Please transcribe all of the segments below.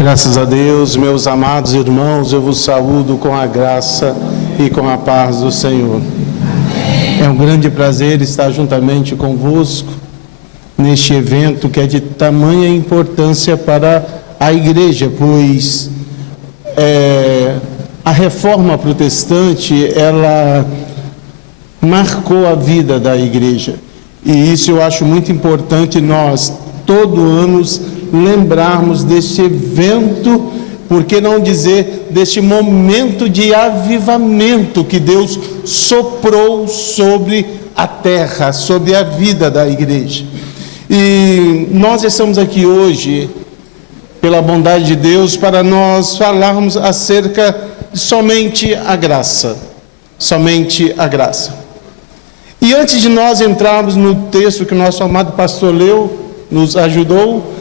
Graças a Deus, meus amados irmãos, eu vos saúdo com a graça e com a paz do Senhor. É um grande prazer estar juntamente convosco neste evento que é de tamanha importância para a igreja, pois a reforma protestante, ela marcou a vida da igreja. E isso eu acho muito importante nós, todo ano, lembrarmos deste evento, por que não dizer deste momento de avivamento que Deus soprou sobre a terra, sobre a vida da igreja. E nós estamos aqui hoje, pela bondade de Deus, para nós falarmos acerca de somente a graça. Somente a graça. E antes de nós entrarmos no texto que o nosso amado pastor leu, nos ajudou,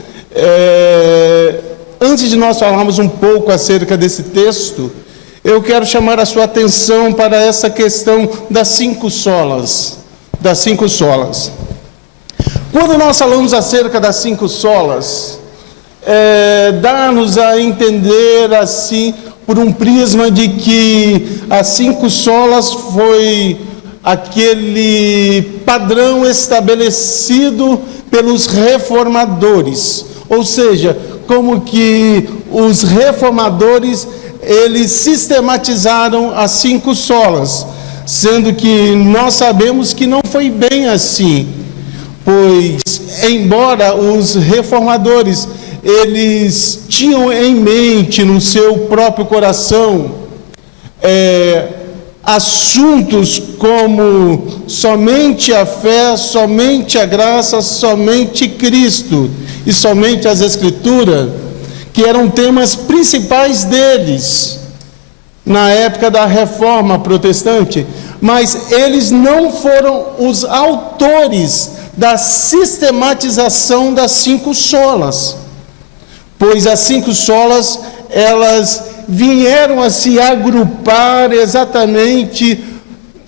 antes de nós falarmos um pouco acerca desse texto, eu quero chamar a sua atenção para essa questão das 5 solas. Das 5 solas. Quando nós falamos acerca das 5 solas, dá-nos a entender assim, por um prisma de que as 5 solas foi aquele padrão estabelecido pelos reformadores, ou seja, como que os reformadores, eles sistematizaram as 5 solas, sendo que nós sabemos que não foi bem assim, pois, embora os reformadores, eles tinham em mente, no seu próprio coração, assuntos como somente a fé, somente a graça, somente Cristo e somente as Escrituras, que eram temas principais deles na época da Reforma Protestante, mas eles não foram os autores da sistematização das 5 solas, pois as 5 solas, elas vieram a se agrupar exatamente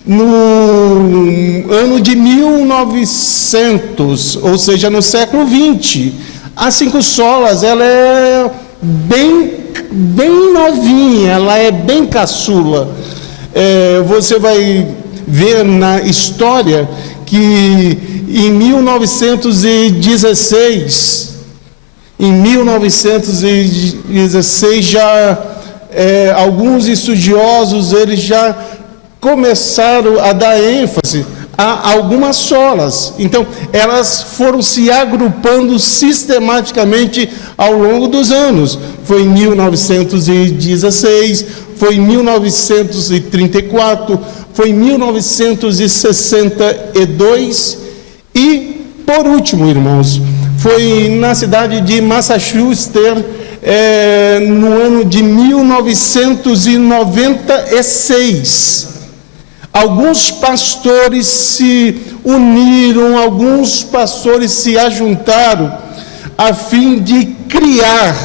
no ano de 1900, ou seja, no século 20. As 5 solas, ela é bem novinha, ela é bem caçula. Você vai ver na história que em 1916 já alguns estudiosos, eles já começaram a dar ênfase a algumas solas. Então, elas foram se agrupando sistematicamente ao longo dos anos. Foi em 1916, foi em 1934, foi em 1962 e, por último, irmãos, foi na cidade de Massachusetts, no ano de 1996. Alguns pastores se uniram, alguns pastores se ajuntaram a fim de criar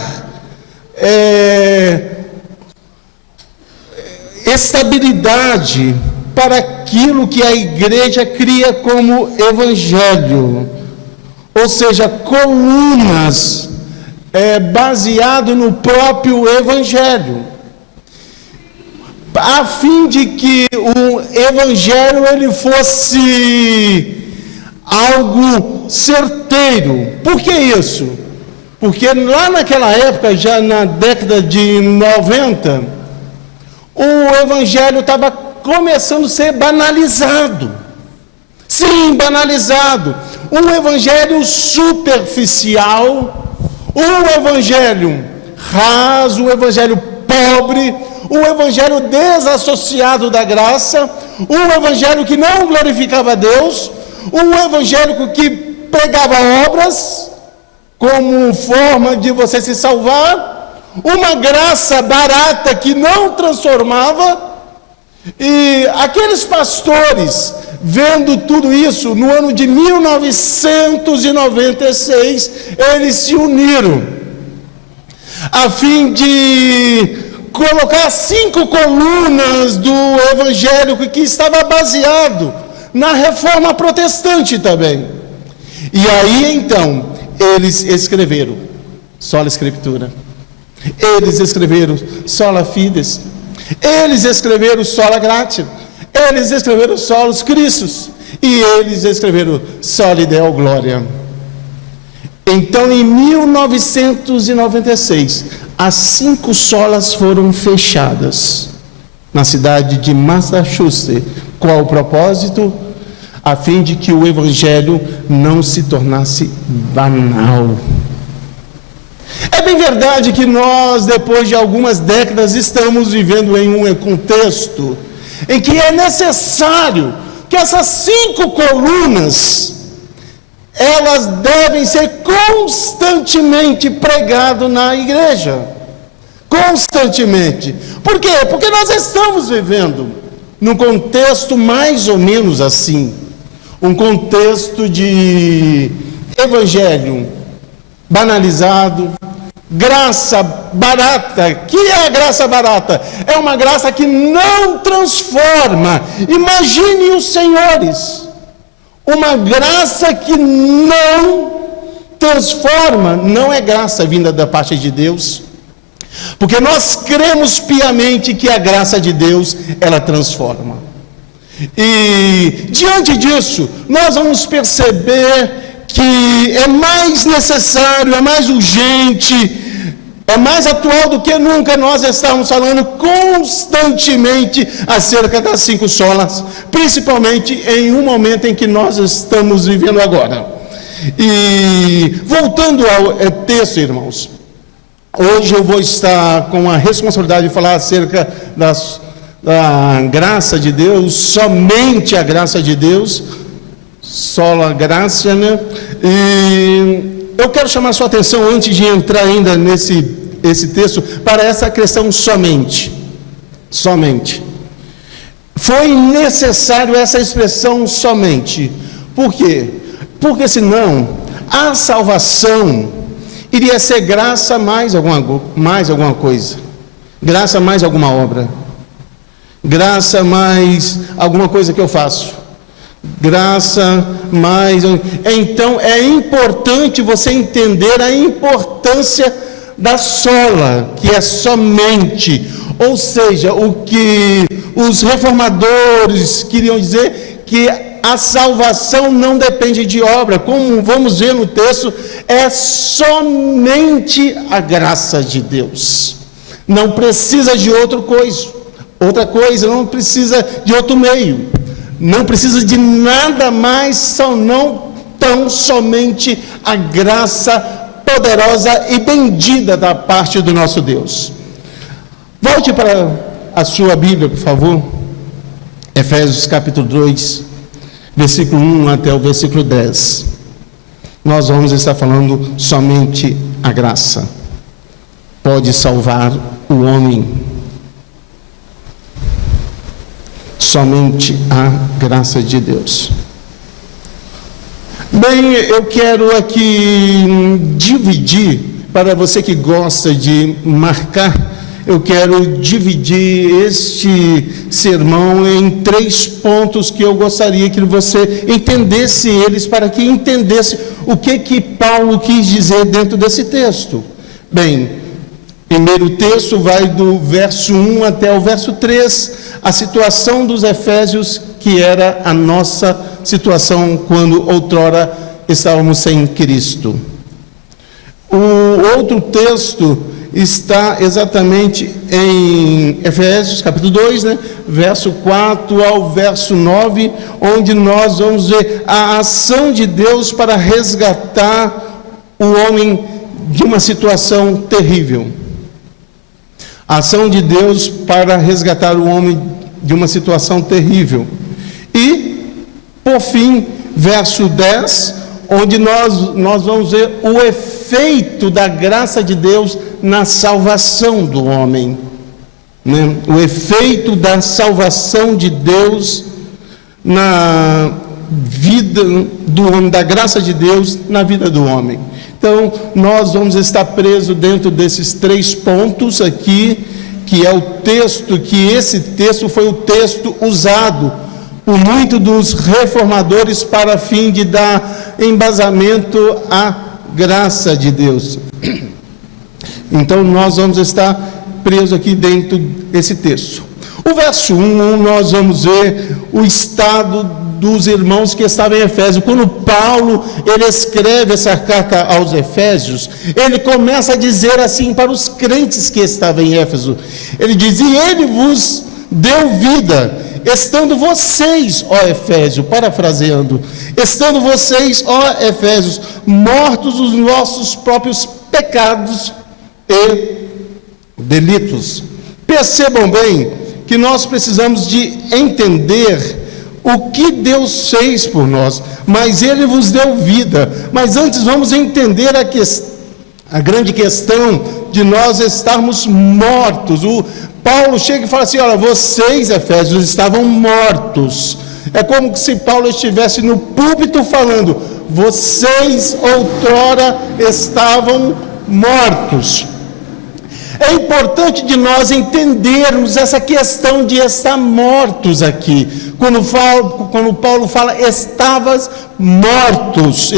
estabilidade para aquilo que a igreja cria como evangelho, ou seja, colunas baseado no próprio evangelho, a fim de que o evangelho ele fosse algo certeiro. Por que isso? Porque lá naquela época, já na década de 90, o evangelho estava começando a ser banalizado. Sim, banalizado. Um evangelho superficial, um evangelho raso, um evangelho pobre, um evangelho desassociado da graça, um evangelho que não glorificava a Deus, um evangelho que pregava obras como forma de você se salvar, uma graça barata que não transformava. E aqueles pastores, vendo tudo isso, no ano de 1996, eles se uniram a fim de colocar 5 colunas do evangélico que estava baseado na reforma protestante também. E aí então eles escreveram sola escritura. Eles escreveram sola fides, eles escreveram sola gratia, eles escreveram solus Christus, e eles escreveram soli Deo gloria. Então, em 1996, as 5 solas foram fechadas na cidade de Massachusetts. Qual o propósito? A fim de que o evangelho não se tornasse banal. É bem verdade que nós, depois de algumas décadas, estamos vivendo em um contexto em que é necessário que essas 5 colunas, elas devem ser constantemente pregadas na igreja. Constantemente. Por quê? Porque nós estamos vivendo num contexto mais ou menos assim. Um contexto de evangelho banalizado, graça barata. Que é a graça barata? É uma graça que não transforma. Imagine os senhores, uma graça que não transforma, não é graça vinda da parte de Deus, porque nós cremos piamente que a graça de Deus, ela transforma. E diante disso, nós vamos perceber que é mais necessário, é mais urgente, é mais atual do que nunca. Nós estamos falando constantemente acerca das 5 solas, principalmente em um momento em que nós estamos vivendo agora. E voltando ao texto, irmãos, hoje eu vou estar com a responsabilidade de falar acerca da graça de Deus, somente a graça de Deus, sola gratia, né? E eu quero chamar a sua atenção, antes de entrar ainda esse texto, para essa questão somente. Somente. Foi necessário essa expressão somente. Por quê? Porque senão a salvação iria ser graça mais alguma coisa. Graça mais alguma obra. Graça mais alguma coisa que eu faço. Graça mais... Então é importante você entender a importância da sola, que é somente. Ou seja, o que os reformadores queriam dizer, que a salvação não depende de obra. Como vamos ver no texto, é somente a graça de Deus. Não precisa de outra coisa, não precisa de outro meio. Não precisa de nada mais, tão somente a graça poderosa e bendita da parte do nosso Deus. Volte para a sua Bíblia, por favor. Efésios capítulo 2, versículo 1 até o versículo 10. Nós vamos estar falando somente a graça pode salvar o homem. Somente a graça de Deus. Bem, eu quero aqui dividir, para você que gosta de marcar, eu quero dividir este sermão em 3 pontos que eu gostaria que você entendesse eles, para que entendesse o que Paulo quis dizer dentro desse texto. Bem, primeiro texto vai do verso 1 até o verso 3, a situação dos Efésios, que era a nossa situação quando outrora estávamos sem Cristo. O outro texto está exatamente em Efésios capítulo 2, né? Verso 4 ao verso 9, onde nós vamos ver a ação de Deus para resgatar o homem de uma situação terrível. A ação de Deus para resgatar o homem de uma situação terrível. E, por fim, verso 10, onde nós vamos ver o efeito da graça de Deus na salvação do homem, né? O efeito da salvação de Deus na vida do homem, da graça de Deus na vida do homem. Então, nós vamos estar presos dentro desses 3 pontos aqui, que é o texto, que esse texto foi o texto usado por muitos dos reformadores para fim de dar embasamento à graça de Deus. Então nós vamos estar presos aqui dentro desse texto. O verso 1, nós vamos ver o estado dos irmãos que estavam em Efésios. Quando Paulo, ele escreve essa carta aos Efésios, ele começa a dizer assim para os crentes que estavam em Éfeso. Ele diz: e ele vos deu vida, estando vocês, ó Efésios, parafraseando, estando vocês, ó Efésios, mortos os vossos próprios pecados e delitos. Percebam bem que nós precisamos de entender o que Deus fez por nós, mas Ele vos deu vida. Mas antes vamos entender a grande questão de nós estarmos mortos. O Paulo chega e fala assim: olha, vocês, Efésios, estavam mortos. É como se Paulo estivesse no púlpito falando: vocês outrora estavam mortos. É importante de nós entendermos essa questão de estar mortos aqui. Quando Paulo fala estavais mortos,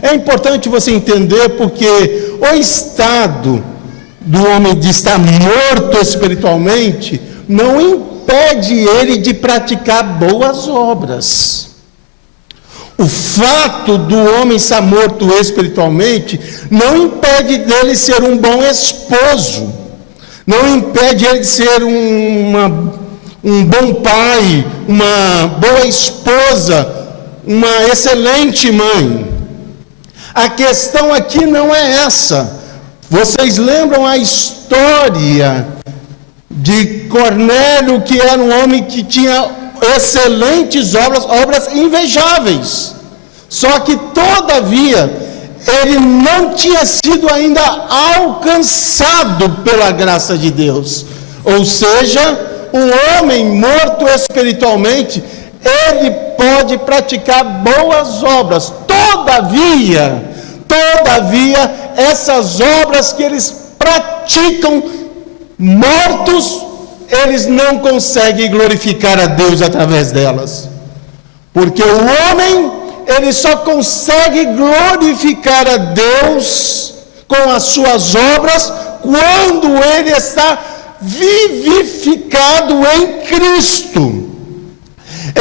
é importante você entender, porque o estado do homem de estar morto espiritualmente não impede ele de praticar boas obras. O fato do homem estar morto espiritualmente não impede dele ser um bom esposo, não impede ele de ser um bom pai, uma boa esposa, uma excelente mãe. A questão aqui não é essa. Vocês lembram a história de Cornélio, que era um homem que tinha excelentes obras invejáveis, só que todavia ele não tinha sido ainda alcançado pela graça de Deus. Ou seja, um homem morto espiritualmente, ele pode praticar boas obras, todavia essas obras que eles praticam mortos, eles não conseguem glorificar a Deus através delas, porque o homem, ele só consegue glorificar a Deus com as suas obras quando ele está vivificado em Cristo.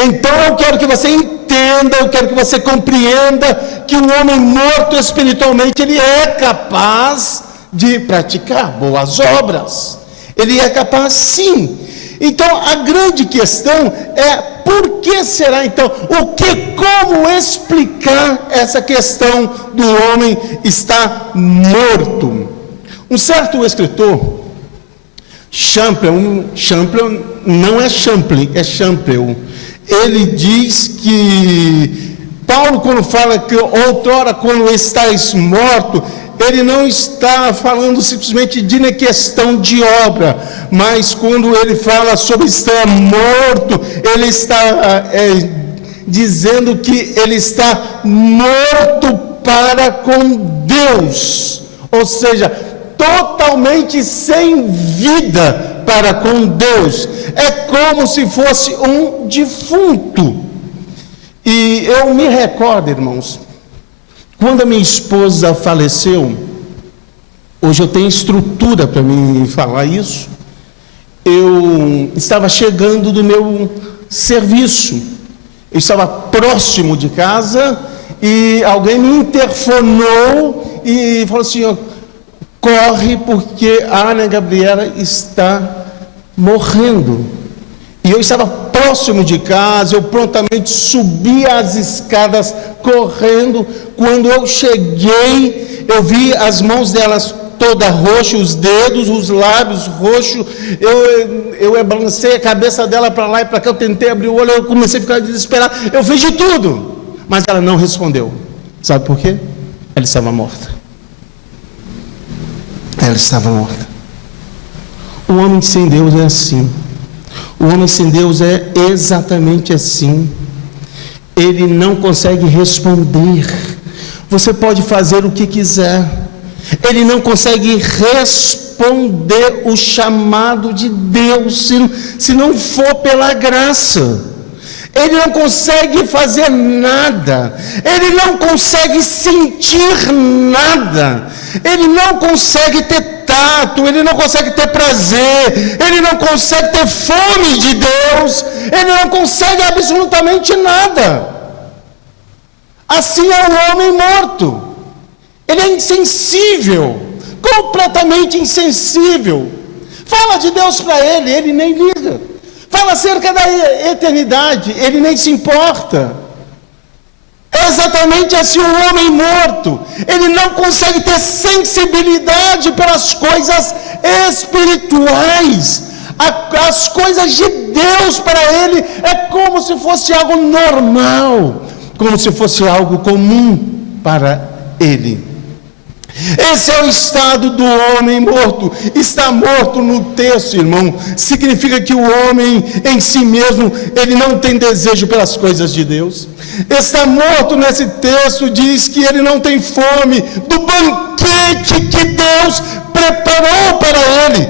Então eu quero que você entenda, eu quero que você compreenda que o homem morto espiritualmente, ele é capaz de praticar boas obras. Ele é capaz, sim. Então a grande questão é: por que será então? Como explicar essa questão do homem estar morto? Um certo escritor, Champlin, não é Champlin, é Champlin. Ele diz que Paulo, quando fala que outrora, quando estáis morto, ele não está falando simplesmente de uma questão de obra, mas quando ele fala sobre estar morto, ele está dizendo que ele está morto para com Deus, ou seja, totalmente sem vida para com Deus. É como se fosse um defunto. E eu me recordo, irmãos, quando a minha esposa faleceu, hoje eu tenho estrutura para me falar isso, eu estava chegando do meu serviço, eu estava próximo de casa, e alguém me interfonou e falou assim: ó, corre, porque a Ana Gabriela está morrendo. E eu estava próximo de casa, eu prontamente subi as escadas correndo. Quando eu cheguei, eu vi as mãos delas toda roxa, os dedos, os lábios roxos. Eu balancei a cabeça dela para lá e para cá, eu tentei abrir o olho, eu comecei a ficar desesperado. Eu fiz de tudo, mas ela não respondeu. Sabe por quê? Ela estava morta. Ela estava morta. O homem sem Deus é assim. O homem sem Deus é exatamente assim. Ele não consegue responder. Você pode fazer o que quiser, ele não consegue responder o chamado de Deus, se não for pela graça. Ele não consegue fazer nada, ele não consegue sentir nada, ele não consegue ter tato, ele não consegue ter prazer, ele não consegue ter fome de Deus, ele não consegue absolutamente nada. Assim é o homem morto. Ele é insensível, completamente insensível. Fala de Deus para ele, ele nem liga. Fala acerca da eternidade, ele nem se importa. É exatamente assim o homem morto. Ele não consegue ter sensibilidade pelas coisas espirituais. As coisas de Deus para ele é como se fosse algo normal, como se fosse algo comum para ele. Esse é o estado do homem morto. Está morto no texto, irmão, significa que o homem em si mesmo, ele não tem desejo pelas coisas de Deus. Está morto nesse texto, diz que ele não tem fome do banquete que Deus preparou para ele.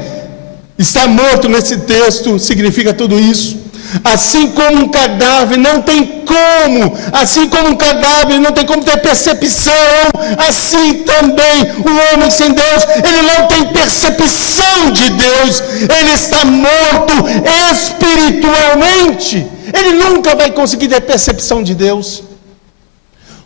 Está morto nesse texto, significa tudo isso. Assim como um cadáver não tem como, assim como um cadáver não tem como ter percepção, assim também o homem sem Deus, ele não tem percepção de Deus, ele está morto espiritualmente, ele nunca vai conseguir ter percepção de Deus.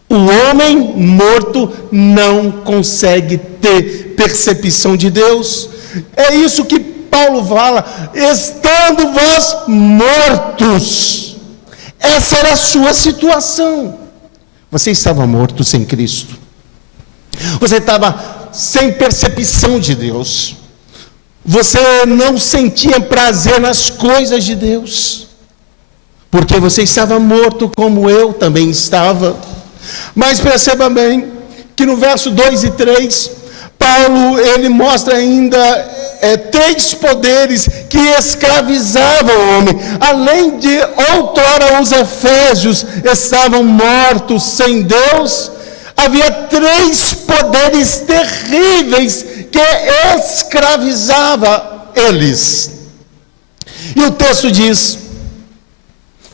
O homem morto não consegue ter percepção de Deus. É isso que Paulo fala, estando vós mortos. Essa era a sua situação. Você estava morto sem Cristo. Você estava sem percepção de Deus. Você não sentia prazer nas coisas de Deus. Porque você estava morto como eu também estava. Mas perceba bem que no verso 2 e 3, Paulo, ele mostra ainda três poderes que escravizavam o homem. Além de outrora os efésios estavam mortos sem Deus, havia três poderes terríveis que escravizavam eles. E o texto diz,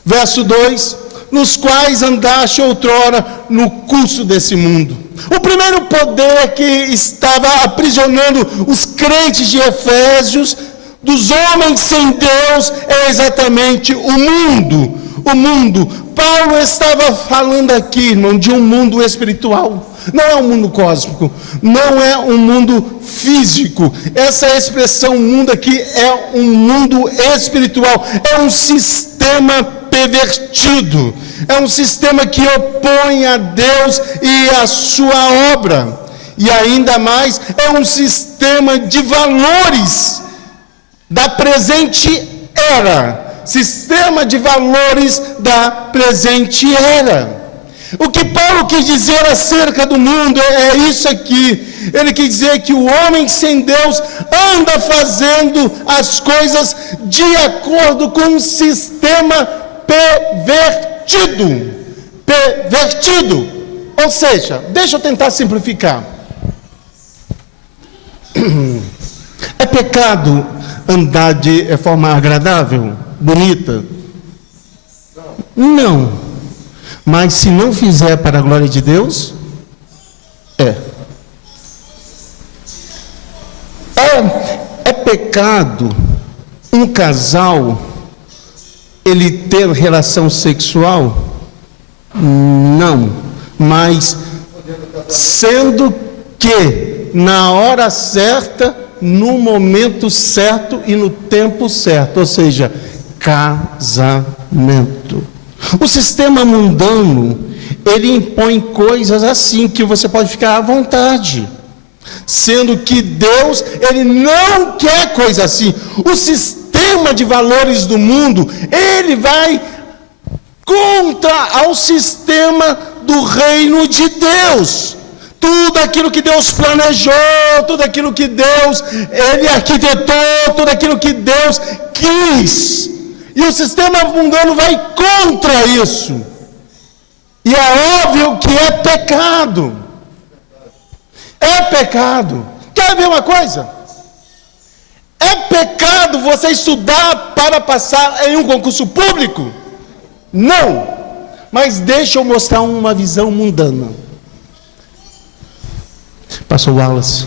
verso 2, nos quais andaste outrora no curso desse mundo. O primeiro poder que estava aprisionando os crentes de Efésios, dos homens sem Deus, é exatamente o mundo. O mundo. Paulo estava falando aqui, irmão, de um mundo espiritual. Não é um mundo cósmico, não é um mundo físico. Essa expressão mundo aqui é um mundo espiritual, é um sistema pervertido, é um sistema que opõe a Deus e a sua obra, e ainda mais é um sistema de valores da presente era, sistema de valores da presente era. O que Paulo quis dizer acerca do mundo é isso aqui. Ele quis dizer que o homem sem Deus anda fazendo as coisas de acordo com um sistema pervertido. Pervertido. Ou seja, deixa eu tentar simplificar. É pecado andar de forma agradável, bonita? Não. Mas se não fizer para a glória de Deus, é pecado um casal ele ter relação sexual? Não, mas sendo que na hora certa, no momento certo e no tempo certo, ou seja, casamento. O sistema mundano, ele impõe coisas assim, que você pode ficar à vontade. Sendo que Deus, ele não quer coisa assim. O sistema de valores do mundo, ele vai contra ao sistema do reino de Deus. Tudo aquilo que Deus planejou, tudo aquilo que Deus, ele arquitetou, tudo aquilo que Deus quis. E o sistema mundano vai contra isso. E é óbvio que é pecado. É pecado. Quer ver uma coisa? É pecado você estudar para passar em um concurso público? Não. Mas deixa eu mostrar uma visão mundana. Pastor Wallace,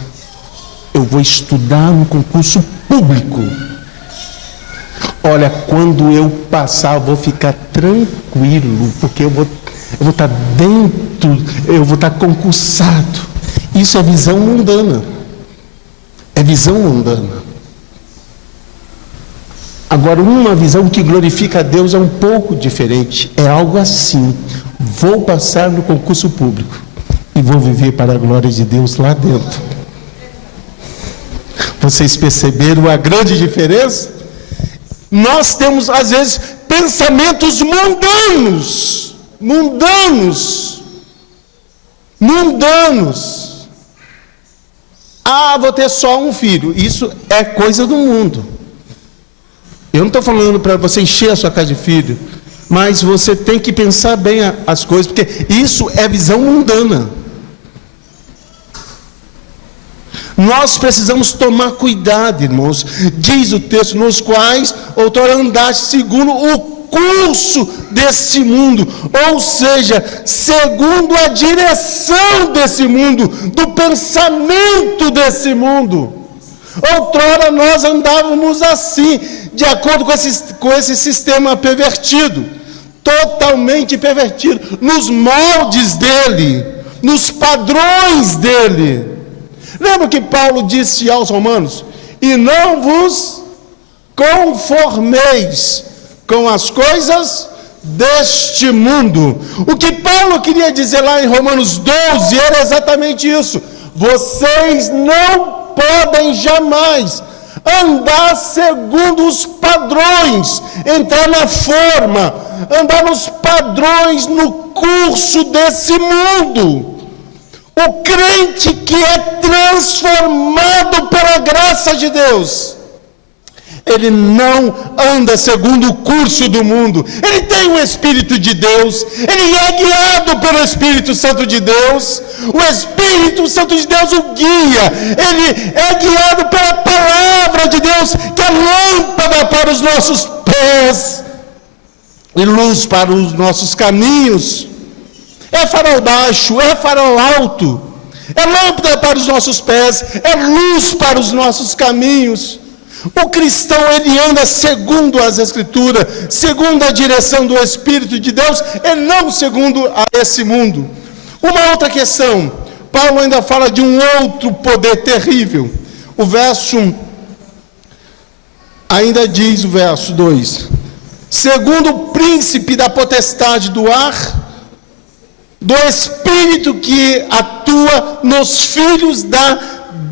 eu vou estudar no concurso público. Olha, quando eu passar, eu vou ficar tranquilo, porque eu vou estar dentro, eu vou estar concursado. Isso é visão mundana. É visão mundana. Agora, uma visão que glorifica a Deus é um pouco diferente. É algo assim: vou passar no concurso público e vou viver para a glória de Deus lá dentro. Vocês perceberam a grande diferença? Nós temos, às vezes, pensamentos mundanos. Ah, vou ter só um filho. Isso é coisa do mundo. Eu não estou falando para você encher a sua casa de filho, mas você tem que pensar bem as coisas, porque isso é visão mundana. Nós precisamos tomar cuidado, irmãos. Diz o texto: nos quais outrora andaste segundo o curso desse mundo, ou seja, segundo a direção desse mundo, do pensamento desse mundo. Outrora nós andávamos assim, de acordo com esse sistema pervertido, totalmente pervertido, nos moldes dele, nos padrões dele. Lembra que Paulo disse aos romanos: e não vos conformeis com as coisas deste mundo. O que Paulo queria dizer lá em Romanos 12 era exatamente isso: vocês não podem jamais andar segundo os padrões, entrar na forma, andar nos padrões, no curso desse mundo. O crente que é transformado pela graça de Deus, ele não anda segundo o curso do mundo. Ele tem o Espírito de Deus, ele é guiado pelo Espírito Santo de Deus. O Espírito Santo de Deus o guia, ele é guiado pela palavra de Deus, que é lâmpada para os nossos pés e luz para os nossos caminhos. É farol baixo, é farol alto, é lâmpada para os nossos pés, é luz para os nossos caminhos. O cristão, ele anda segundo as Escrituras, segundo a direção do Espírito de Deus, e não segundo a esse mundo. Uma outra questão, Paulo ainda fala de um outro poder terrível. O verso, ainda diz o verso 2: segundo o príncipe da potestade do ar, do espírito que atua nos filhos da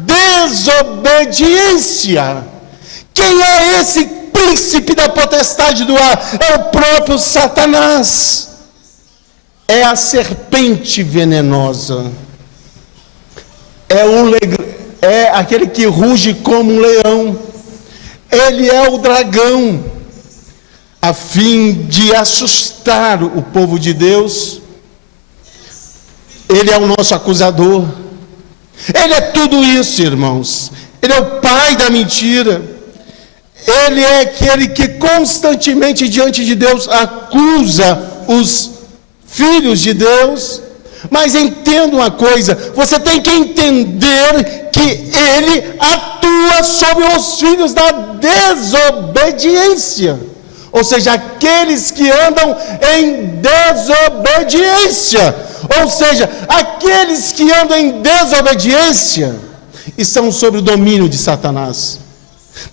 desobediência. Quem é esse príncipe da potestade do ar? É o próprio Satanás. É a serpente venenosa. É aquele que ruge como um leão. Ele é o dragão, a fim de assustar o povo de Deus. Ele é o nosso acusador. Ele é tudo isso, irmãos. Ele é o pai da mentira. Ele é aquele que constantemente diante de Deus acusa os filhos de Deus. Mas entenda uma coisa: você tem que entender que ele atua sobre os filhos da desobediência, ou seja, aqueles que andam em desobediência. Ou seja, aqueles que andam em desobediência estão sob o domínio de Satanás.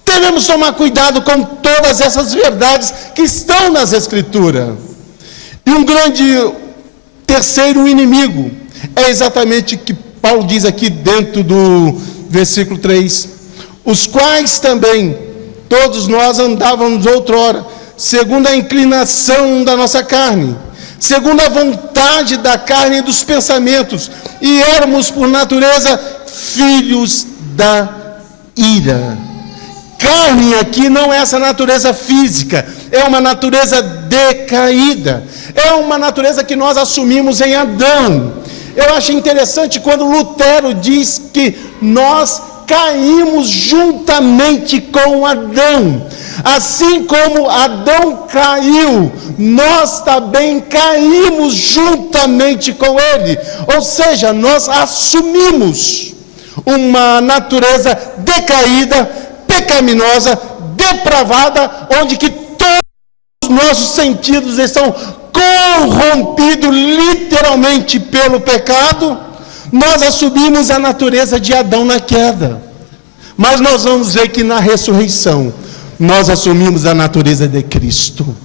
Devemos tomar cuidado com todas essas verdades que estão nas Escrituras. E um grande terceiro inimigo é exatamente o que Paulo diz aqui dentro do versículo 3: os quais também todos nós andávamos outrora, segundo a inclinação da nossa carne, segundo a vontade da carne e dos pensamentos, e éramos por natureza filhos da ira. Carne aqui não é essa natureza física, é uma natureza decaída, é uma natureza que nós assumimos em Adão. Eu acho interessante quando Lutero diz que nós caímos juntamente com Adão. Assim como Adão caiu, nós também caímos juntamente com ele. Ou seja, nós assumimos. uma natureza decaída, pecaminosa, depravada, onde que todos os nossos sentidos estão corrompidos literalmente pelo pecado. Nós assumimos a natureza de Adão na queda, mas nós vamos ver que na ressurreição nós assumimos a natureza de Cristo.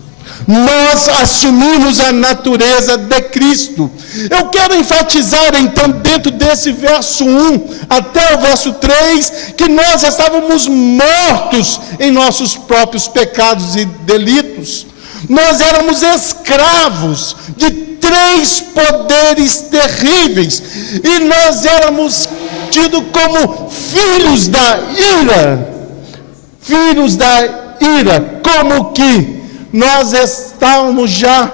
Nós assumimos a natureza de Cristo. Eu quero enfatizar então, dentro desse verso 1 até o verso 3, que nós estávamos mortos em nossos próprios pecados e delitos. Nós éramos escravos de 3 poderes terríveis, e nós éramos tidos como filhos da ira. Filhos da ira, como que nós estávamos já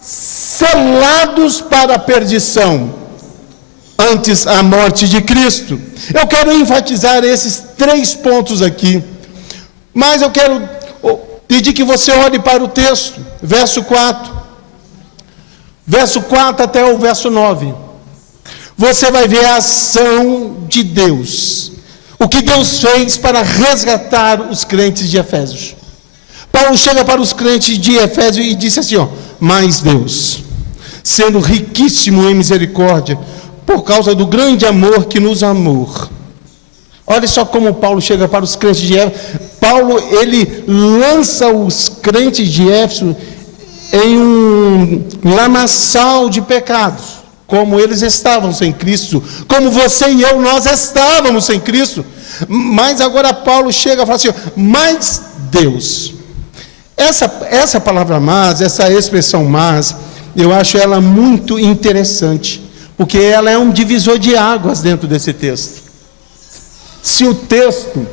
selados para a perdição, antes a morte de Cristo. Eu quero enfatizar esses 3 pontos aqui, mas eu quero pedir que você olhe para o texto, verso 4 até o verso 9. Você vai ver a ação de Deus, o que Deus fez para resgatar os crentes de Efésios. Paulo chega para os crentes de Efésios e disse assim, mas Deus, sendo riquíssimo em misericórdia, por causa do grande amor que nos amou. Olha só como Paulo chega para os crentes de Éfeso. Paulo, ele lança os crentes de Éfeso em um lamaçal de pecados, como eles estavam sem Cristo, como você e eu, nós estávamos sem Cristo. Mas agora Paulo chega e fala assim, mas Deus. Essa palavra mas, essa expressão mas, eu acho ela muito interessante, porque ela é um divisor de águas dentro desse texto. Se o texto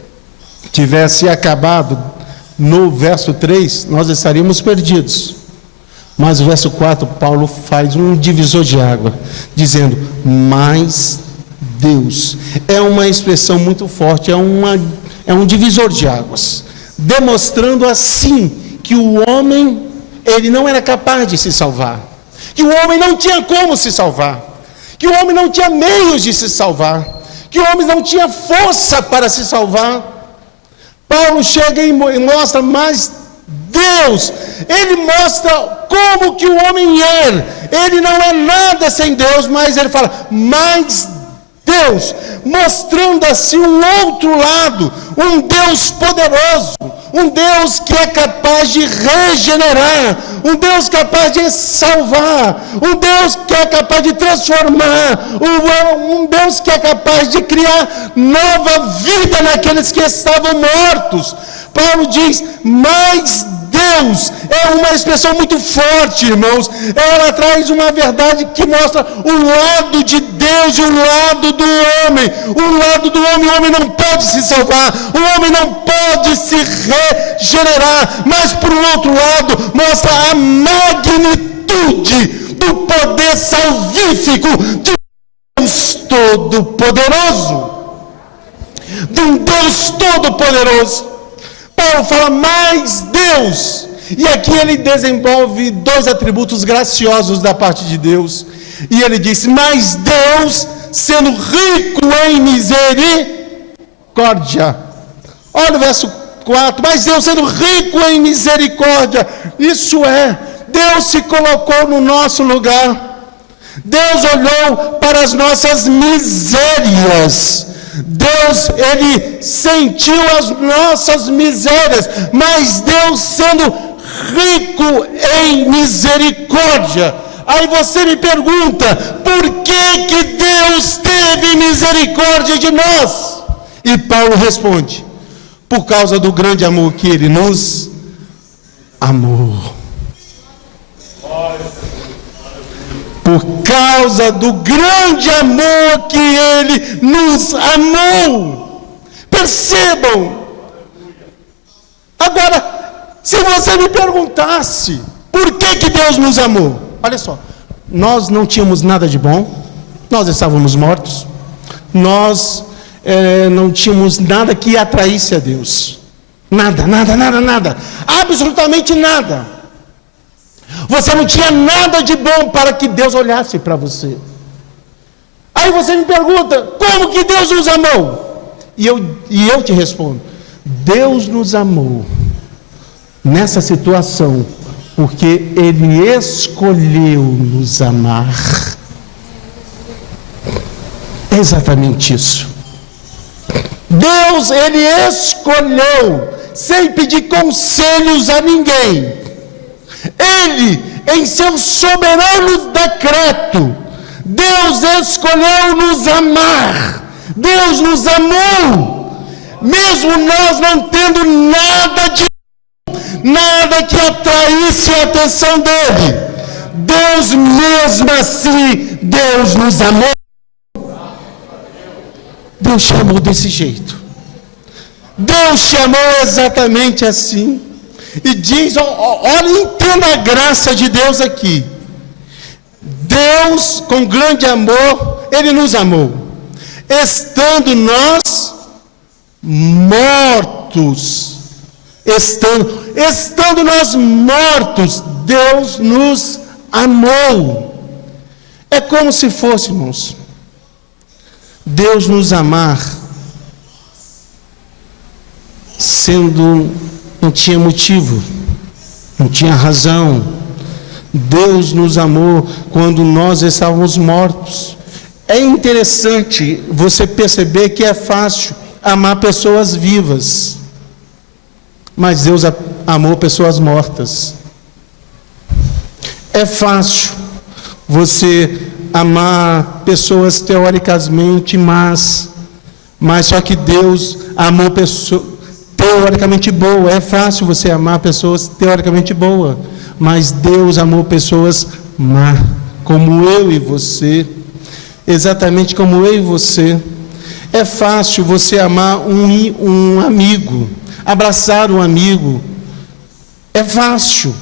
tivesse acabado no verso 3, nós estaríamos perdidos. Mas o verso 4, Paulo faz um divisor de água, dizendo, mas Deus. É uma expressão muito forte, é um divisor de águas, demonstrando assim que o homem, ele não era capaz de se salvar, que o homem não tinha como se salvar, que o homem não tinha meios de se salvar, que o homem não tinha força para se salvar. Paulo chega e mostra, mas Deus, ele mostra como que o homem é, ele não é nada sem Deus, mas ele fala, mas Deus, mostrando assim um outro lado, um Deus poderoso, um Deus que é capaz de regenerar, um Deus capaz de salvar, um Deus que é capaz de transformar, um Deus que é capaz de criar nova vida naqueles que estavam mortos. Paulo diz, mas Deus, é uma expressão muito forte, irmãos. Ela traz uma verdade que mostra o lado de Deus e o lado do homem. O lado do homem, o homem não pode se salvar, o homem não pode se regenerar, mas por outro lado, mostra a magnitude do poder salvífico de Deus Todo-Poderoso. De um Deus Todo-Poderoso. Paulo fala, mas Deus, e aqui ele desenvolve 2 atributos graciosos da parte de Deus, e ele diz, mas Deus, sendo rico em misericórdia, olha o verso 4, mas Deus sendo rico em misericórdia, isso é, Deus se colocou no nosso lugar, Deus olhou para as nossas misérias, Deus, ele sentiu as nossas misérias, mas Deus sendo rico em misericórdia. Aí você me pergunta, por que Deus teve misericórdia de nós? E Paulo responde, por causa do grande amor que ele nos amou. Por causa do grande amor que ele nos amou. Percebam. Agora, se você me perguntasse, por que Deus nos amou? Olha só, nós não tínhamos nada de bom, nós estávamos mortos, nós não tínhamos nada que atraísse a Deus. Nada, absolutamente nada. Você não tinha nada de bom para que Deus olhasse para você. Aí você me pergunta, como que Deus nos amou? E eu te respondo, Deus nos amou nessa situação, porque Ele escolheu nos amar. É exatamente isso. Deus, Ele escolheu, sem pedir conselhos a ninguém. Ele, em seu soberano decreto, Deus escolheu nos amar. Deus nos amou, mesmo nós não tendo nada que atraísse a atenção dele. Deus mesmo assim, Deus nos amou. Deus chamou desse jeito. Deus chamou exatamente assim. E diz, olha, entenda a graça de Deus aqui. Deus, com grande amor, Ele nos amou, estando nós mortos. Estando nós mortos, Deus nos amou. É como se fosse, irmãos, Deus nos amar, sendo, não tinha motivo, não tinha razão. Deus nos amou quando nós estávamos mortos. É interessante você perceber que é fácil amar pessoas vivas, mas Deus amou pessoas mortas. É fácil você amar pessoas teoricamente más, mas só que Deus amou pessoas teoricamente boas. É fácil você amar pessoas teoricamente boas, mas Deus amou pessoas más, como eu e você, exatamente como eu e você. É fácil você amar um amigo, abraçar um amigo, é fácil,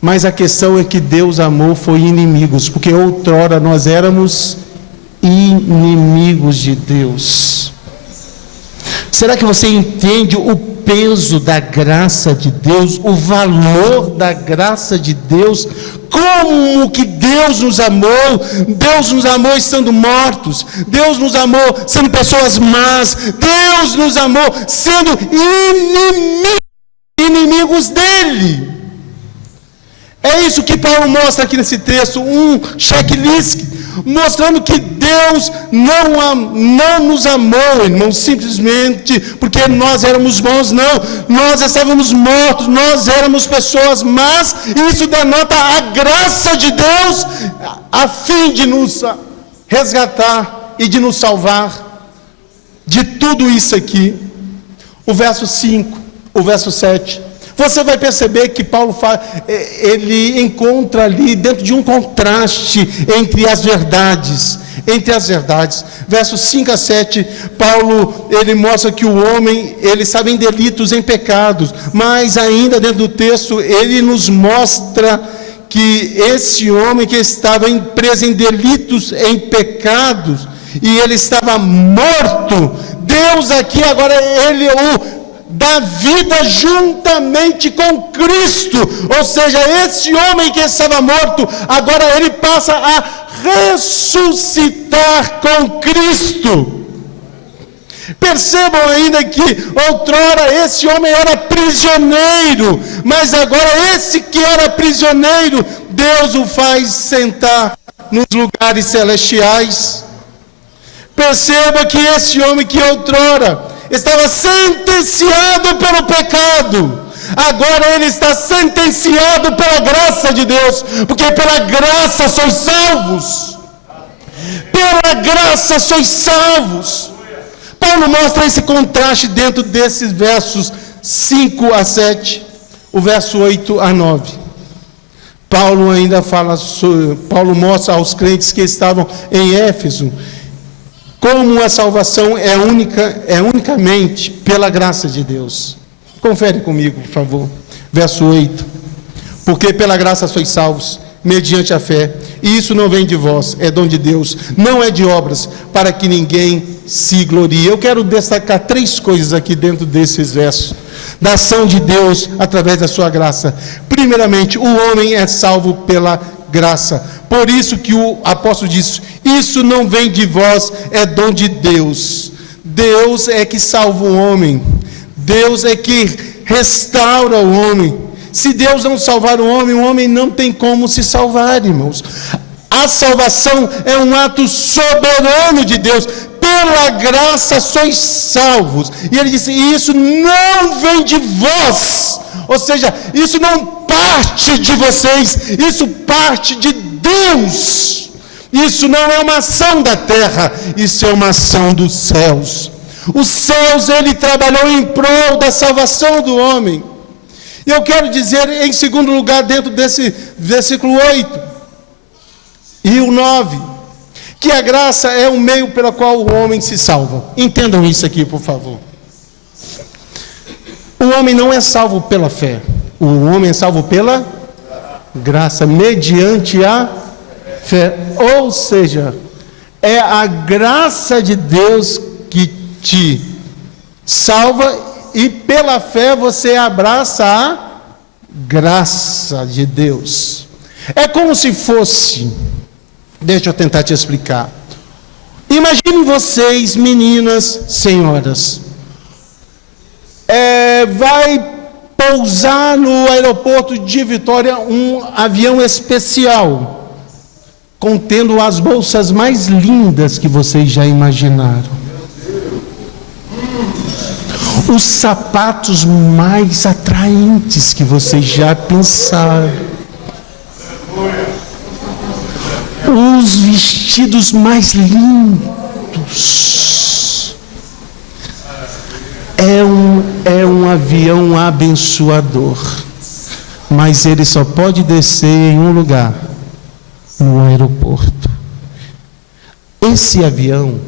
mas a questão é que Deus amou foi inimigos, porque outrora nós éramos inimigos de Deus. Será que você entende o peso da graça de Deus, o valor da graça de Deus? Como que Deus nos amou? Deus nos amou estando mortos, Deus nos amou sendo pessoas más, Deus nos amou sendo inimigos dele. É isso que Paulo mostra aqui nesse texto, um checklist, mostrando que Deus não nos amou, irmãos, simplesmente porque nós éramos bons, não. Nós estávamos mortos, nós éramos pessoas más, e isso denota a graça de Deus, a fim de nos resgatar e de nos salvar de tudo isso aqui. O verso 5, o verso 7, você vai perceber que Paulo ele encontra ali dentro de um contraste entre as verdades. Versos 5 a 7, Paulo, ele mostra que o homem, ele estava em delitos, em pecados, mas ainda dentro do texto, ele nos mostra que esse homem que estava preso em delitos, em pecados, e ele estava morto, Deus aqui agora, ele o da vida juntamente com Cristo, ou seja, esse homem que estava morto, agora ele passa a ressuscitar com Cristo. Percebam ainda que outrora esse homem era prisioneiro, mas agora esse que era prisioneiro, Deus o faz sentar nos lugares celestiais. Perceba que esse homem que outrora estava sentenciado pelo pecado, agora ele está sentenciado pela graça de Deus, porque pela graça sois salvos. Pela graça sois salvos. Paulo mostra esse contraste dentro desses versos 5 a 7, o verso 8 a 9. Paulo ainda Paulo mostra aos crentes que estavam em Éfeso como a salvação é unicamente pela graça de Deus. Confere comigo, por favor. Verso 8. Porque pela graça sois salvos, mediante a fé. E isso não vem de vós, é dom de Deus. Não é de obras, para que ninguém se glorie. Eu quero destacar 3 coisas aqui dentro desses versos. Da ação de Deus através da sua graça. Primeiramente, o homem é salvo pela graça. Por isso que o apóstolo diz: isso não vem de vós, é dom de Deus. Deus é que salva o homem. Deus é que restaura o homem. Se Deus não salvar o homem não tem como se salvar, irmãos. A salvação é um ato soberano de Deus. Pela graça sois salvos. E ele disse: isso não vem de vós. Ou seja, isso não parte de vocês, isso parte de Deus. Isso não é uma ação da terra, isso é uma ação dos céus. Os céus, ele trabalhou em prol da salvação do homem. E eu quero dizer, em segundo lugar, dentro desse versículo 8 e o 9, que a graça é o meio pelo qual o homem se salva. Entendam isso aqui, por favor. O homem não é salvo pela fé, o homem é salvo pela graça, mediante a fé. Ou seja, é a graça de Deus que te salva, e pela fé você abraça a graça de Deus. É como se fosse, deixa eu tentar te explicar. Imaginem vocês, meninas, senhoras, vai pousar no aeroporto de Vitória um avião especial, contendo as bolsas mais lindas que vocês já imaginaram, os sapatos mais atraentes que vocês já pensaram, os vestidos mais lindos. É um avião abençoador, mas ele só pode descer em um lugar: no aeroporto. Esse avião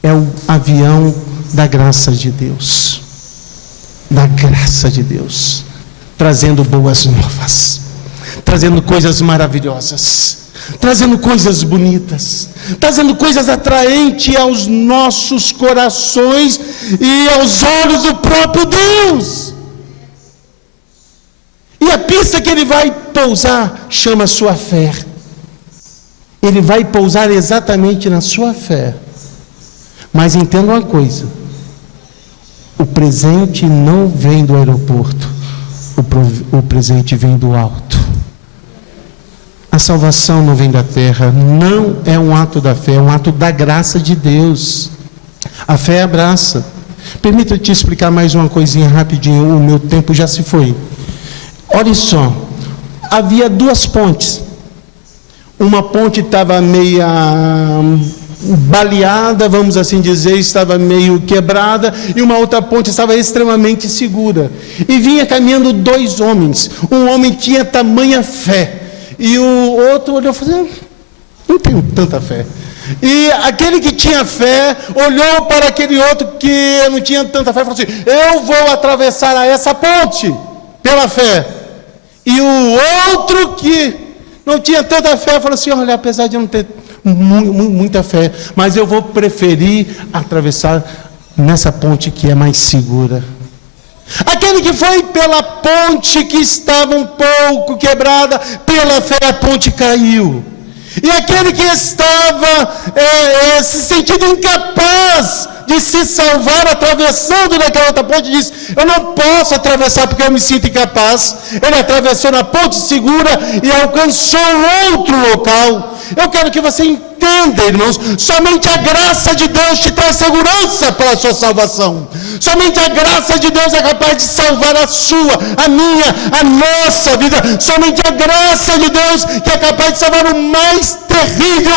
é o avião da graça de Deus, da graça de Deus, trazendo boas novas, trazendo coisas maravilhosas, trazendo coisas bonitas, trazendo coisas atraentes aos nossos corações e aos olhos do próprio Deus. E a pista que ele vai pousar chama sua fé. Ele vai pousar exatamente na sua fé. Mas entenda uma coisa: o presente não vem do aeroporto, o presente vem do alto. A salvação não vem da terra, não é um ato da fé, é um ato da graça de Deus. A fé abraça. Permita-me te explicar mais uma coisinha rapidinho, o meu tempo já se foi. Olha só, havia duas pontes. Uma ponte estava meia baleada, vamos assim dizer, estava meio quebrada, e uma outra ponte estava extremamente segura. E vinha caminhando dois homens. Um homem tinha tamanha fé, e o outro olhou e falou assim: não tenho tanta fé. E aquele que tinha fé olhou para aquele outro que não tinha tanta fé e falou assim: eu vou atravessar essa ponte pela fé. E o outro que não tinha tanta fé falou assim: olha, apesar de eu não ter muita fé, mas eu vou preferir atravessar nessa ponte que é mais segura. Aquele que foi pela ponte que estava um pouco quebrada, pela fé a ponte caiu. E aquele que estava se sentindo incapaz de se salvar atravessando naquela outra ponte, disse: eu não posso atravessar porque eu me sinto incapaz. Ele atravessou na ponte segura e alcançou outro local. Eu quero que você entenda, irmãos, somente a graça de Deus te traz segurança para a sua salvação. Somente a graça de Deus é capaz de salvar a sua, a minha, a nossa vida. Somente a graça de Deus que é capaz de salvar o mais terrível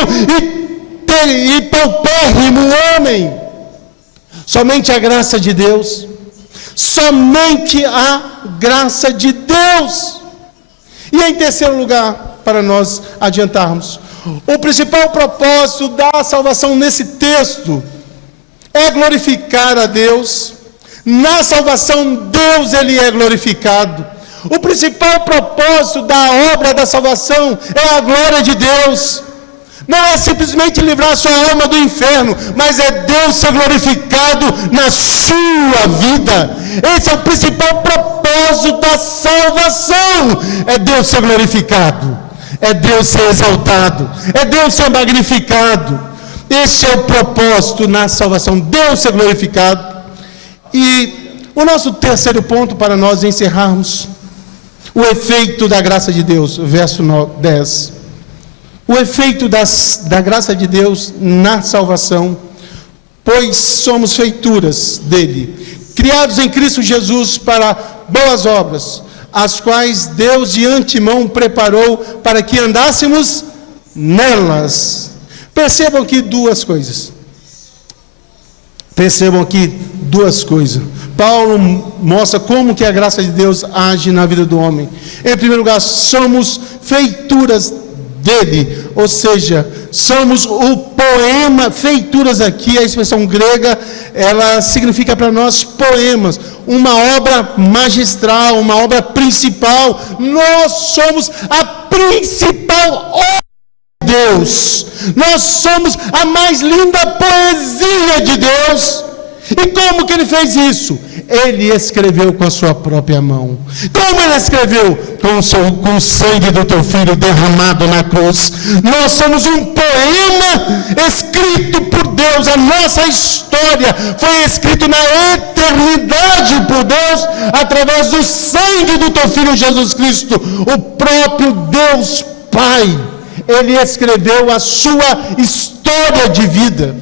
e paupérrimo homem. Somente a graça de Deus. Somente a graça de Deus. E em terceiro lugar, para nós adiantarmos, o principal propósito da salvação nesse texto é glorificar a Deus. Na salvação, Deus ele é glorificado. O principal propósito da obra da salvação é a glória de Deus. Não é simplesmente livrar a sua alma do inferno, mas é Deus ser glorificado na sua vida. Esse é o principal propósito da salvação, é Deus ser glorificado. é Deus ser exaltado, é Deus ser magnificado. Esse é o propósito na salvação, Deus ser glorificado. E o nosso terceiro ponto para nós encerrarmos, o efeito da graça de Deus, verso 10. O efeito da graça de Deus na salvação, pois somos feituras dele, criados em Cristo Jesus para boas obras, as quais Deus de antemão preparou para que andássemos nelas. Percebam aqui duas coisas. Paulo mostra como que a graça de Deus age na vida do homem. Em primeiro lugar, somos feituras dele, ou seja, somos o poema. Feituras aqui, a expressão grega, ela significa para nós poemas, uma obra magistral, uma obra principal. Nós somos a principal obra de Deus, nós somos a mais linda poesia de Deus. E como que ele fez isso? Ele escreveu com a sua própria mão. Como ele escreveu? Com o sangue do teu filho derramado na cruz. Nós somos um poema escrito por Deus. A nossa história foi escrita na eternidade por Deus, através do sangue do teu filho Jesus Cristo, o próprio Deus Pai. Ele escreveu a sua história de vida.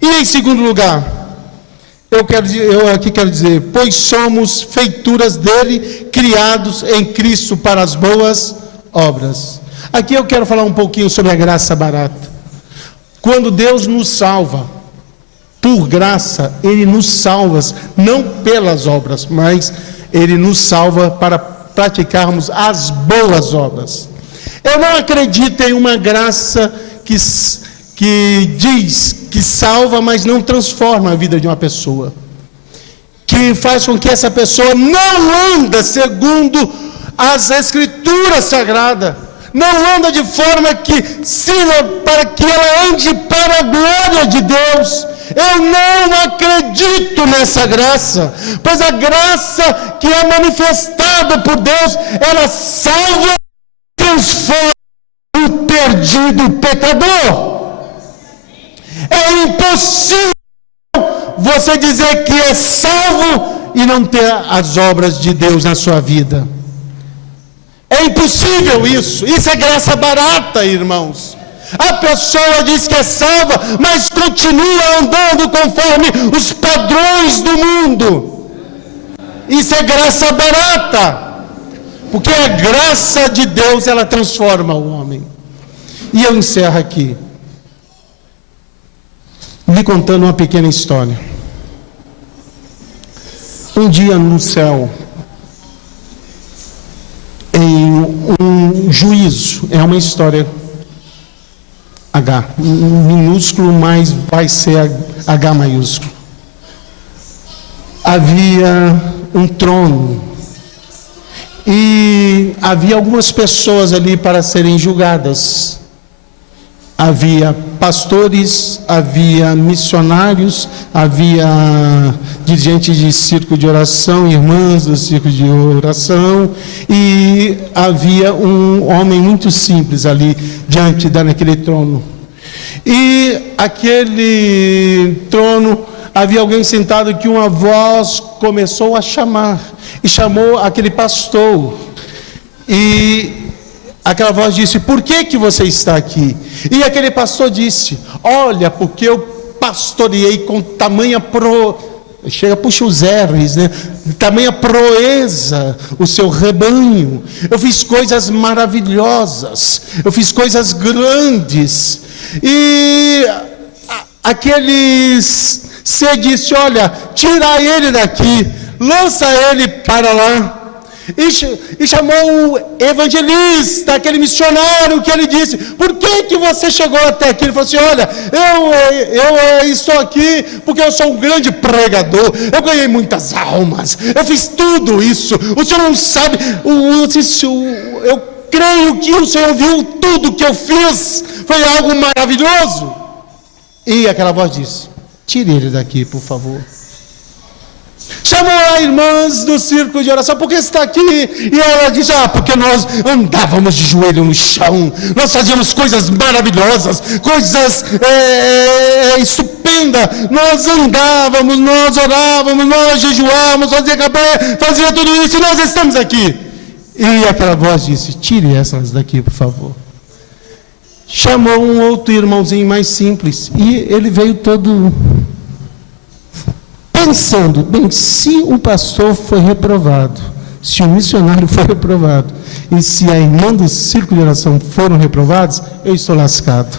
E em segundo lugar, eu aqui quero dizer, pois somos feituras dele, criados em Cristo para as boas obras. Aqui eu quero falar um pouquinho sobre a graça barata. Quando Deus nos salva, por graça, ele nos salva, não pelas obras, mas ele nos salva para praticarmos as boas obras. Eu não acredito em uma graça que diz que salva, mas não transforma a vida de uma pessoa, que faz com que essa pessoa não anda segundo as Escrituras Sagradas, não anda de forma que sirva para que ela ande para a glória de Deus. Eu não acredito nessa graça, pois a graça que é manifestada por Deus, ela salva e transforma o perdido pecador. É impossível você dizer que é salvo e não ter as obras de Deus na sua vida. É impossível isso. Isso é graça barata, irmãos. A pessoa diz que é salva, mas continua andando conforme os padrões do mundo. Isso é graça barata, porque a graça de Deus, ela transforma o homem. E eu encerro aqui, lhe contando uma pequena história. Um dia no céu, em um juízo, é uma história H, minúsculo, mas vai ser H maiúsculo. Havia um trono e havia algumas pessoas ali para serem julgadas. Havia pastores, havia missionários, havia dirigentes de círculo de oração, irmãs do círculo de oração, e havia um homem muito simples ali diante daquele trono. E aquele trono, havia alguém sentado que uma voz começou a chamar, e chamou aquele pastor. E aquela voz disse: por que você está aqui? E aquele pastor disse: olha, porque eu pastoreei com tamanha puxa os R's, né? Tamanha proeza o seu rebanho. Eu fiz coisas maravilhosas, eu fiz coisas grandes. E você disse: olha, tira ele daqui, lança ele para lá. E chamou o evangelista, aquele missionário, que ele disse: por que você chegou até aqui? Ele falou assim: olha, eu estou aqui porque eu sou um grande pregador, eu ganhei muitas almas, eu fiz tudo isso, o senhor não sabe, eu creio que o senhor viu tudo que eu fiz, foi algo maravilhoso. E aquela voz disse: tire ele daqui, por favor. chamou a irmãs do círculo de oração, por que está aqui? E ela disse, porque nós andávamos de joelho no chão, nós fazíamos coisas maravilhosas, coisas estupendas, nós andávamos, nós orávamos, nós jejuávamos, fazia tudo isso, e nós estamos aqui. E aquela voz disse, tire essas daqui, por favor. Chamou um outro irmãozinho mais simples, e ele veio todo pensando, bem, se o pastor foi reprovado, se o missionário foi reprovado, e se a irmã do círculo de oração foram reprovados, eu estou lascado.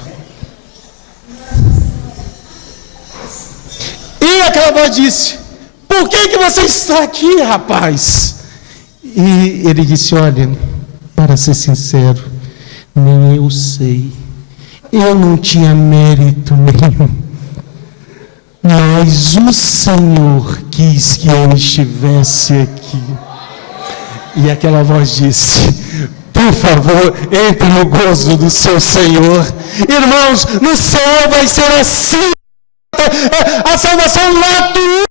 E aquela voz disse, por que você está aqui, rapaz? E ele disse, olha, para ser sincero, nem eu sei, eu não tinha mérito nenhum, mas o Senhor quis que eu estivesse aqui. E aquela voz disse, por favor, entre no gozo do seu Senhor. Irmãos, no céu vai ser assim, a salvação natural,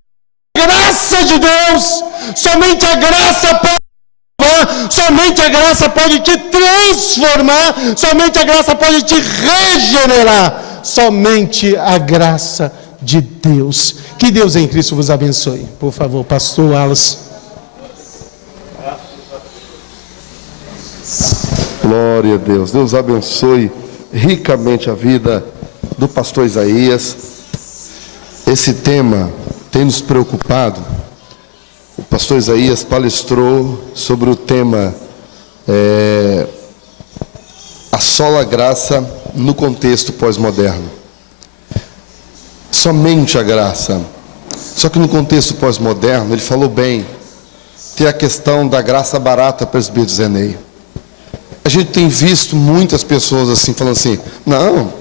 a graça de Deus, somente a graça pode, somente a graça pode te transformar, somente a graça pode te regenerar, somente a graça de Deus. Que Deus em Cristo vos abençoe. Por favor, pastor Wallace. Glória a Deus. Deus abençoe ricamente a vida do pastor Isaías. Esse tema tem nos preocupado. O pastor Isaías palestrou sobre o tema a sola graça no contexto pós-moderno. Somente a graça. Só que no contexto pós-moderno, ele falou bem, tem a questão da graça barata, presbítero Zenei. A gente tem visto muitas pessoas assim, falando assim, não,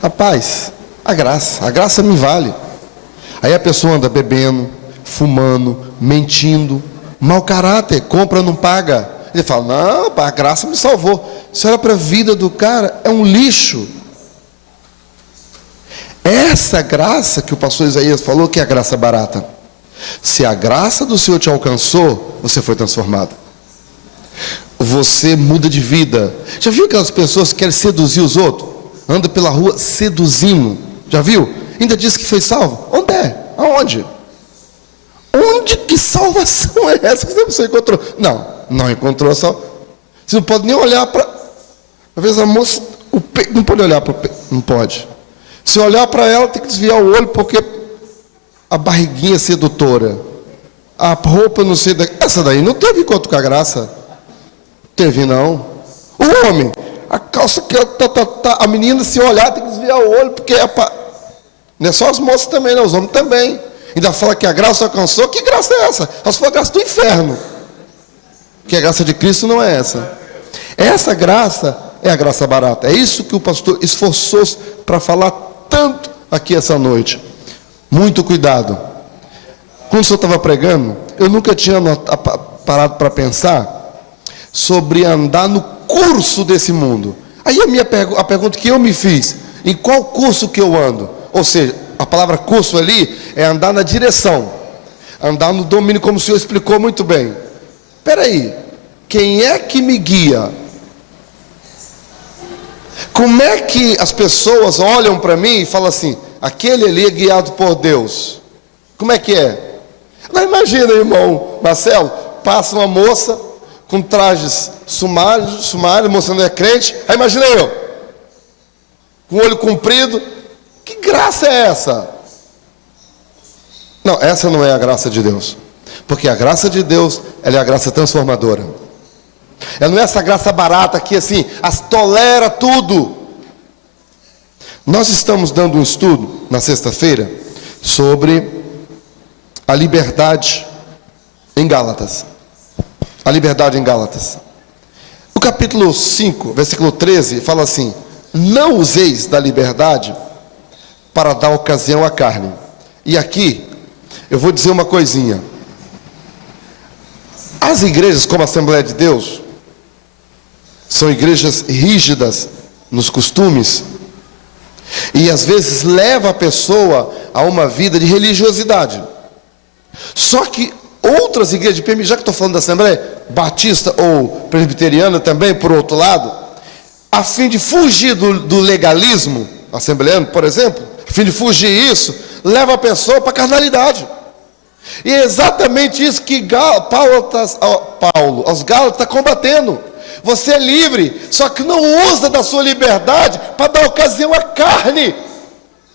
rapaz, a graça me vale. Aí a pessoa anda bebendo, fumando, mentindo, mau caráter, compra, não paga. Ele fala, não, a graça me salvou. Você olha para a vida do cara, é um lixo. Essa graça que o pastor Isaías falou, que é a graça barata. Se a graça do Senhor te alcançou, você foi transformado. Você muda de vida. Já viu aquelas pessoas que querem seduzir os outros? Anda pela rua seduzindo. Já viu? Ainda diz que foi salvo. Onde é? Aonde? Onde que salvação é essa que você encontrou? Não encontrou salvação. Você não pode nem olhar para... Às vezes a moça... não pode olhar para o peito. Não pode. Se olhar para ela, tem que desviar o olho, porque a barriguinha é sedutora. A roupa, não sei... Essa daí não teve encontro com a graça. Teve, não. O homem, a calça que... A menina, se olhar, tem que desviar o olho, porque é para... Não é só as moças também, não. Os homens também. Ainda fala que a graça alcançou. Que graça é essa? Ela foi a graça do inferno. Que a graça de Cristo não é essa. Essa graça é a graça barata. É isso que o pastor esforçou-se para falar tanto aqui essa noite. Muito cuidado. Quando o senhor estava pregando, eu nunca tinha parado para pensar sobre andar no curso desse mundo. Aí a pergunta que eu me fiz, em qual curso que eu ando? Ou seja, a palavra curso ali é andar na direção, andar no domínio, como o senhor explicou muito bem. Espera aí, quem é que me guia? Como é que as pessoas olham para mim e falam assim, aquele ali é guiado por Deus? Como é que é? Agora imagina, irmão Marcelo, passa uma moça com trajes sumários, mostrando que é crente. Aí imagina eu, com o olho comprido. Que graça é essa? Não, essa não é a graça de Deus. Porque a graça de Deus, ela é a graça transformadora. Ela não é essa graça barata que assim, as tolera tudo. Nós estamos dando um estudo na sexta-feira sobre a liberdade em Gálatas. A liberdade em Gálatas. O capítulo 5, versículo 13, fala assim: não useis da liberdade para dar ocasião à carne. E aqui, eu vou dizer uma coisinha. As igrejas como a Assembleia de Deus são igrejas rígidas nos costumes e às vezes leva a pessoa a uma vida de religiosidade. Só que outras igrejas, já que estou falando da Assembleia, batista ou presbiteriana também, por outro lado, a fim de fugir do legalismo, assembleano, por exemplo, a fim de fugir isso, leva a pessoa para a carnalidade. E é exatamente isso que Paulo aos Gálatas está combatendo. Você é livre, só que não usa da sua liberdade para dar ocasião à carne.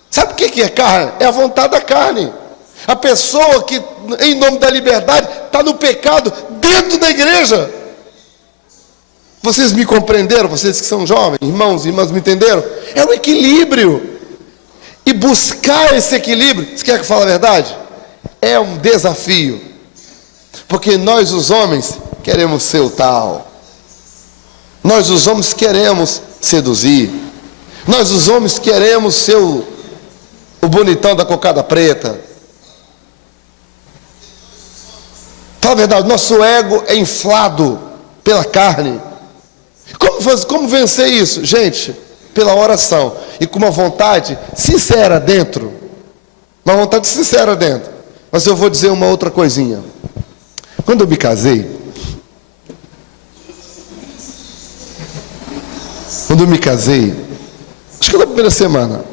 Sabe o que é carne? É a vontade da carne. A pessoa que, em nome da liberdade, está no pecado dentro da igreja. Vocês me compreenderam? Vocês que são jovens, irmãos e irmãs, me entenderam? É um equilíbrio. E buscar esse equilíbrio, você quer que eu fale a verdade? É um desafio. Porque nós, os homens, queremos ser o tal. Nós, os homens, queremos seduzir. Nós, os homens, queremos ser o bonitão da cocada preta. Fala a verdade, nosso ego é inflado pela carne. Como vencer isso? Gente, pela oração e com uma vontade sincera dentro. Uma vontade sincera dentro. Mas eu vou dizer uma outra coisinha. Quando eu me casei, acho que na primeira semana,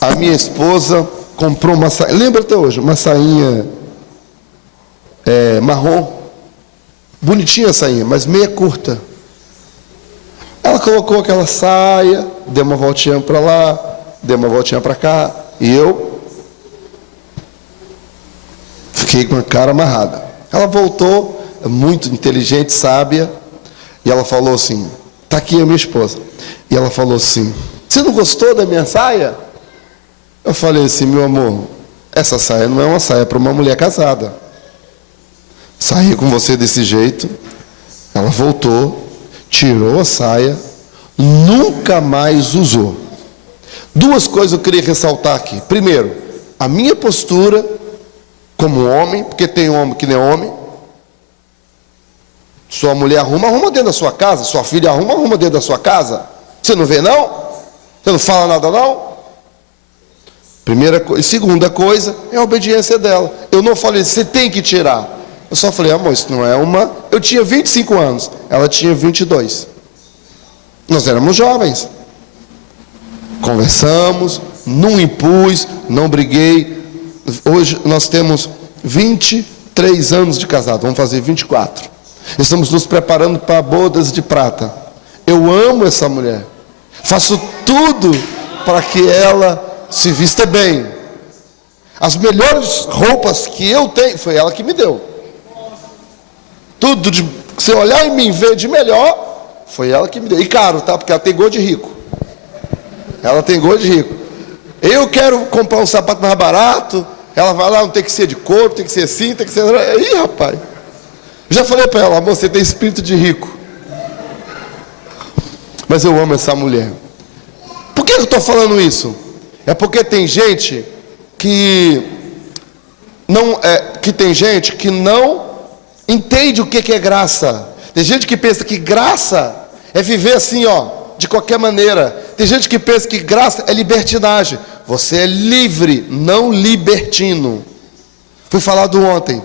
a minha esposa comprou uma sainha, lembra até hoje, uma sainha marrom, bonitinha a sainha, mas meia curta. Ela colocou aquela saia, deu uma voltinha para lá, deu uma voltinha para cá, e eu fiquei com a cara amarrada. Ela voltou, muito inteligente, sábia, e ela falou assim, está aqui a minha esposa, e ela falou assim, você não gostou da minha saia? Eu falei assim, meu amor, essa saia não é uma saia para uma mulher casada. Saí com você desse jeito. Ela voltou, tirou a saia, nunca mais usou. Duas coisas eu queria ressaltar aqui. Primeiro, a minha postura como homem, porque tem homem que nem homem. Sua mulher arruma dentro da sua casa. Sua filha arruma dentro da sua casa. Você não vê não? Você não fala nada não? Primeira coisa. E segunda coisa é a obediência dela. Eu não falei, você tem que tirar. Eu só falei, amor, isso não é uma... Eu tinha 25 anos, ela tinha 22. Nós éramos jovens. Conversamos, não impus, não briguei. Hoje nós temos 23 anos de casado, vamos fazer 24. Estamos nos preparando para bodas de prata. Eu amo essa mulher. Faço tudo para que ela se vista bem. As melhores roupas que eu tenho, foi ela que me deu. Tudo, se olhar em mim, ver de melhor, foi ela que me deu. E caro, tá? Porque ela tem gosto de rico. Ela tem gosto de rico. Eu quero comprar um sapato mais barato, ela vai lá, não tem que ser de couro, tem que ser assim, tem que ser... Ih, rapaz. Eu já falei para ela, amor, você tem espírito de rico. Mas eu amo essa mulher. Por que eu estou falando isso? É porque tem gente que não entende o que é graça. Tem gente que pensa que graça é viver assim, ó, de qualquer maneira. Tem gente que pensa que graça é libertinagem. Você é livre, não libertino. Foi falado ontem,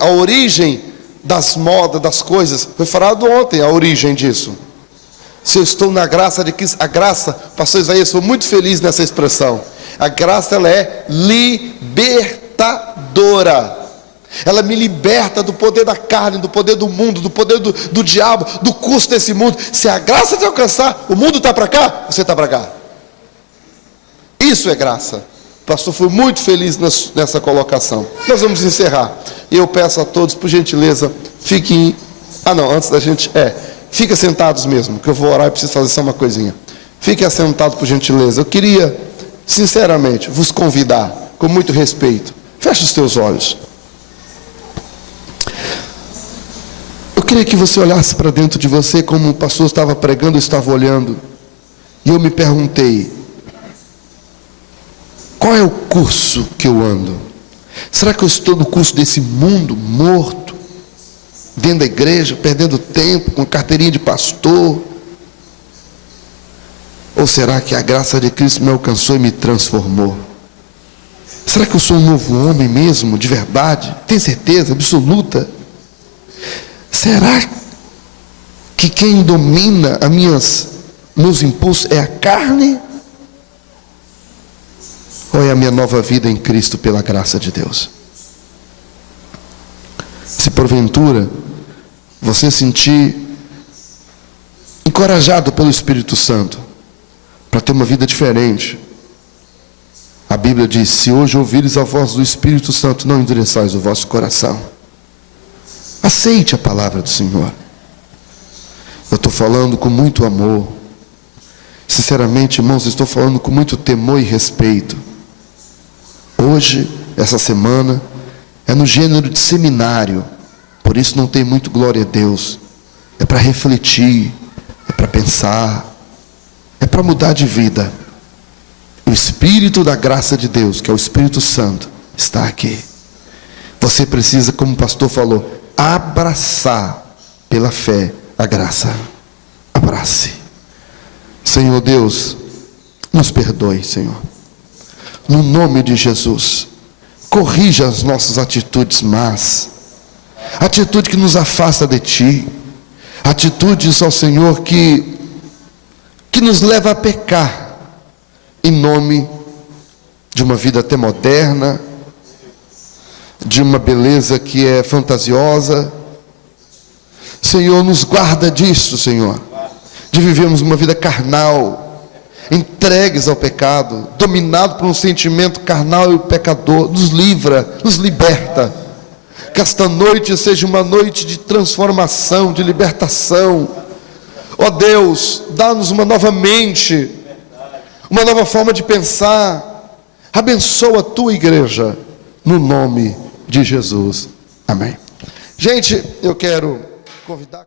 a origem das modas, das coisas, foi falado ontem a origem disso. Se eu estou na graça de Cristo, a graça, pastor Isaías, sou muito feliz nessa expressão. A graça, ela é libertadora. Ela me liberta do poder da carne, do poder do mundo, do poder do diabo, do custo desse mundo. Se a graça te alcançar, o mundo está para cá, você está para cá. Isso é graça. O pastor foi muito feliz nessa colocação. Nós vamos encerrar. E eu peço a todos, por gentileza, fiquem... antes da gente... fiquem sentados mesmo, que eu vou orar e preciso fazer só uma coisinha. Fiquem assentados, por gentileza. Eu queria, sinceramente, vos convidar, com muito respeito. Feche os teus olhos. Eu queria que você olhasse para dentro de você, como o pastor estava pregando, eu estava olhando. E eu me perguntei, qual é o curso que eu ando? Será que eu estou no curso desse mundo morto? Dentro da igreja, perdendo tempo, com carteirinha de pastor? Ou será que a graça de Cristo me alcançou e me transformou? Será que eu sou um novo homem mesmo, de verdade? Tem certeza absoluta? Será que quem domina meus impulsos é a carne? Ou é a minha nova vida em Cristo pela graça de Deus? Se porventura você sentir encorajado pelo Espírito Santo para ter uma vida diferente, a Bíblia diz: se hoje ouvires a voz do Espírito Santo, não endureçais o vosso coração. Aceite a palavra do Senhor. Eu estou falando com muito amor. Sinceramente, irmãos, estou falando com muito temor e respeito. Hoje, essa semana, é no gênero de seminário. Por isso não tem muito glória a Deus. É para refletir, é para pensar, é para mudar de vida. O Espírito da graça de Deus, que é o Espírito Santo, está aqui. Você precisa, como o pastor falou, abraçar pela fé a graça. Abrace. Senhor Deus, nos perdoe, Senhor. No nome de Jesus, corrija as nossas atitudes más. Atitude que nos afasta de Ti. Atitudes, ó Senhor, que nos leva a pecar. Em nome de uma vida até moderna, de uma beleza que é fantasiosa. Senhor, nos guarda disso, Senhor, de vivermos uma vida carnal, entregues ao pecado, dominado por um sentimento carnal e pecador. Nos livra, nos liberta. Que esta noite seja uma noite de transformação, de libertação. Ó Deus, dá-nos uma nova mente, uma nova forma de pensar. Abençoa a tua igreja, no nome de Jesus. Amém. Gente, eu quero convidar...